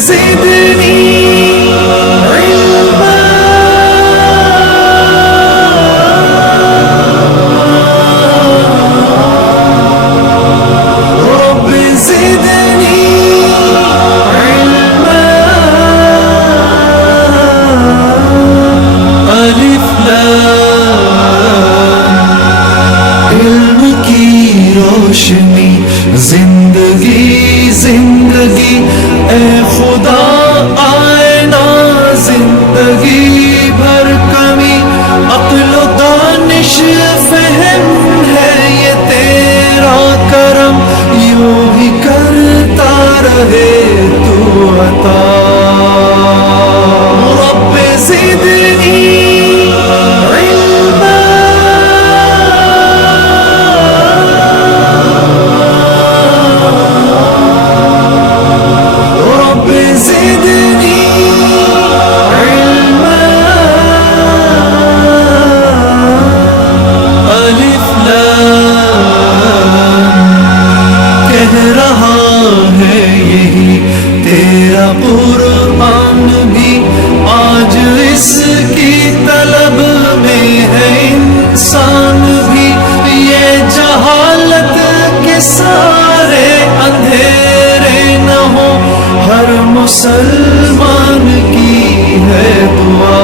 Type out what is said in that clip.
ज़िदनी इल्मा, रब ज़िदनी इल्मा। अलिफ लाम इल्म की रोशनी जिंदगी जिंदगी, ए खुदा आए ना जिंदगी भर कमी। अक्ल दानिश फहम है ये तेरा करम, यूं ही करता रहे तू अता। रब ज़िदनी इल्मा, रब ज़िदनी इल्मा। अलिफ लाम कह रहा है यही तेरा कुरान भी, आज इसकी तलब में है इंसान भी। ये जहालत के सारे अंधेरे न हो, हर मुसलमान की है दुआ।